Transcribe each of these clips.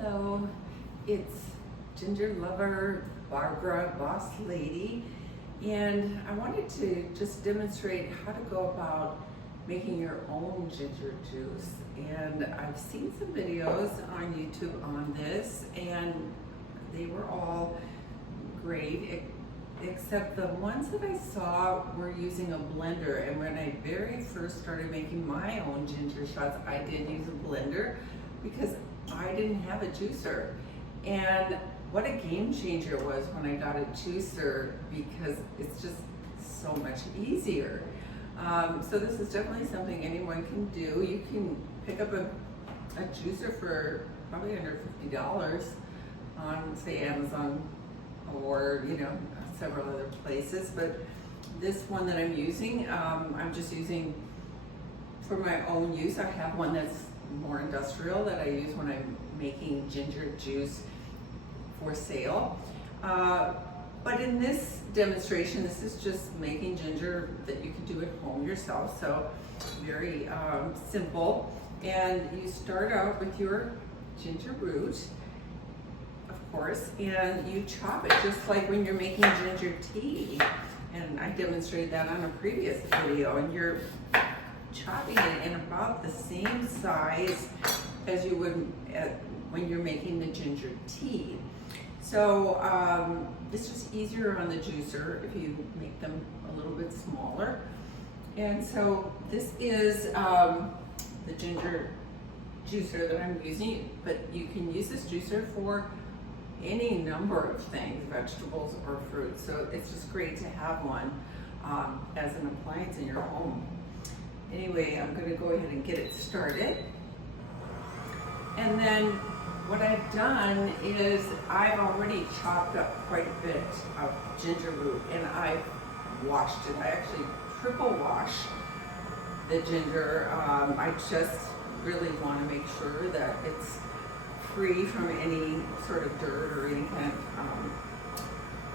Hello, it's Ginger Lover Barbara, Boss Lady, and I wanted to just demonstrate how to go about making your own ginger juice. And I've seen some videos on YouTube on this, and they were all great, except the ones that I saw were using a blender. And when I very first started making my own ginger shots, I did use a blender because I didn't have a juicer. And what a game changer it was when I got a juicer, because it's just so much easier. So this is definitely something anyone can do. You can pick up a juicer for probably under $50 on, say, Amazon or several other places. But this one that I'm using, I'm just using for my own use. I have one that's more industrial that I use when I'm making ginger juice for sale. But in this demonstration, this is just making ginger that you can do at home yourself. So very simple. And you start out with your ginger root, of course, and you chop it just like when you're making ginger tea. And I demonstrated that on a previous video. And you're chopping it in about the same size as you would when you're making the ginger tea. So it's just easier on the juicer if you make them a little bit smaller. And so this is the ginger juicer that I'm using, but you can use this juicer for any number of things, vegetables or fruits. So it's just great to have one as an appliance in your home. Anyway, I'm going to go ahead and get it started. And then what I've done is I've already chopped up quite a bit of ginger root, and I've washed it. I actually triple wash the ginger. I just really want to make sure that it's free from any sort of dirt or any kind of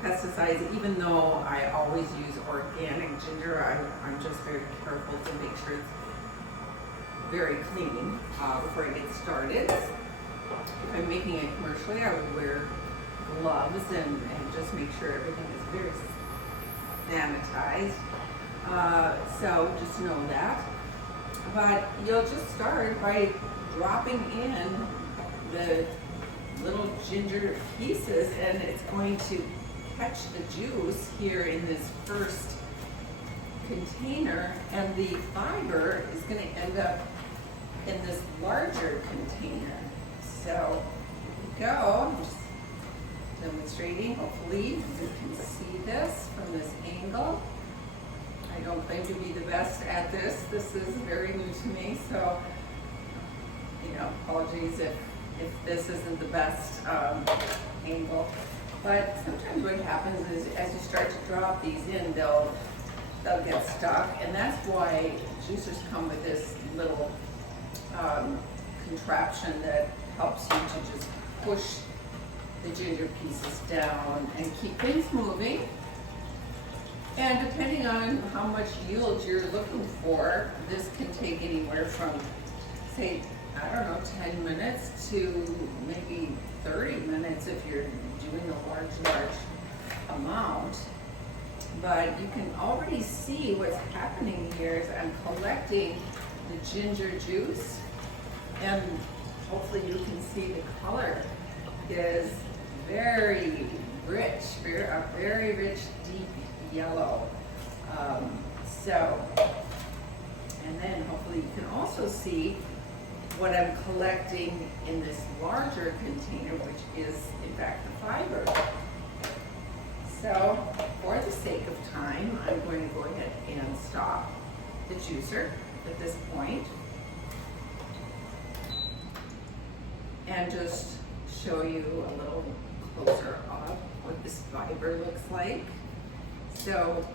pesticides. Even though I always use organic ginger, I'm just very careful to make sure it's very clean before I get started. If I'm making it commercially, I would wear gloves and just make sure everything is very sanitized. So just know that. But you'll just start by dropping in the little ginger pieces, and it's going to catch the juice here in this first container, and the fiber is going to end up in this larger container. So here we go. I'm just demonstrating. Hopefully you can see this from this angle. I don't claim to be the best at this. This is very new to me, so apologies if this isn't the best angle. But sometimes what happens is as you start to drop these in, they'll get stuck, and that's why juicers come with this little contraption that helps you to just push the ginger pieces down and keep things moving. And depending on how much yield you're looking for, this can take anywhere from, say, 10 minutes to maybe 30 minutes if you're doing a large amount. But you can already see what's happening here is I'm collecting the ginger juice, and hopefully you can see the color is very rich, a very rich, deep yellow. And then hopefully you can also see what I'm collecting in this larger container, which is in fact the fiber. So for the sake of time, I'm going to go ahead and stop the juicer at this point and just show you a little closer up what this fiber looks like. So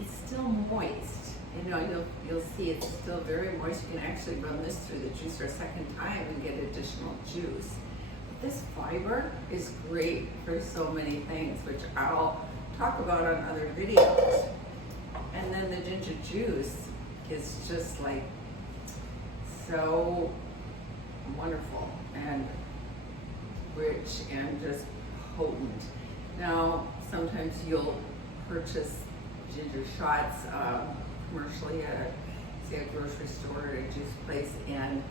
it's still moist. You'll see it's still very moist. You can actually run this through the juicer a second time and get additional juice. But this fiber is great for so many things, which I'll talk about on other videos. And then the ginger juice is just like so wonderful. and rich and just potent. Now, sometimes you'll purchase ginger shots commercially at say a grocery store or a juice place, and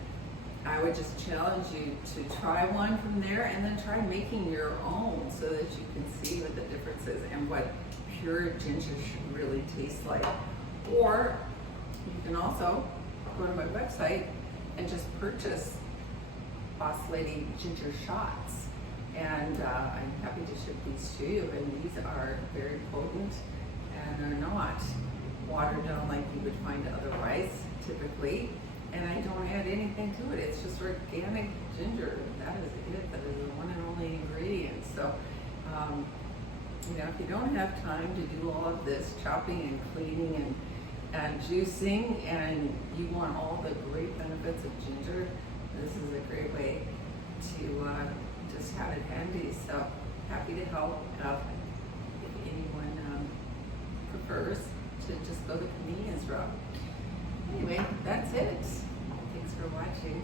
I would just challenge you to try one from there and then try making your own so that you can see what the difference is and what pure ginger should really taste like. Or you can also go to my website and just purchase Boss Lady ginger shots, and I'm happy to ship these to you. And these are very potent and are not watered down like you would find otherwise typically, and I don't add anything to it. It's just organic ginger. That is it. That is the one and only ingredient. So if you don't have time to do all of this chopping and cleaning and juicing, and you want all the great benefits of ginger, this is a great way to just have it handy. So happy to help if anyone prefers to just go the convenience route. Anyway, that's it. Thanks for watching.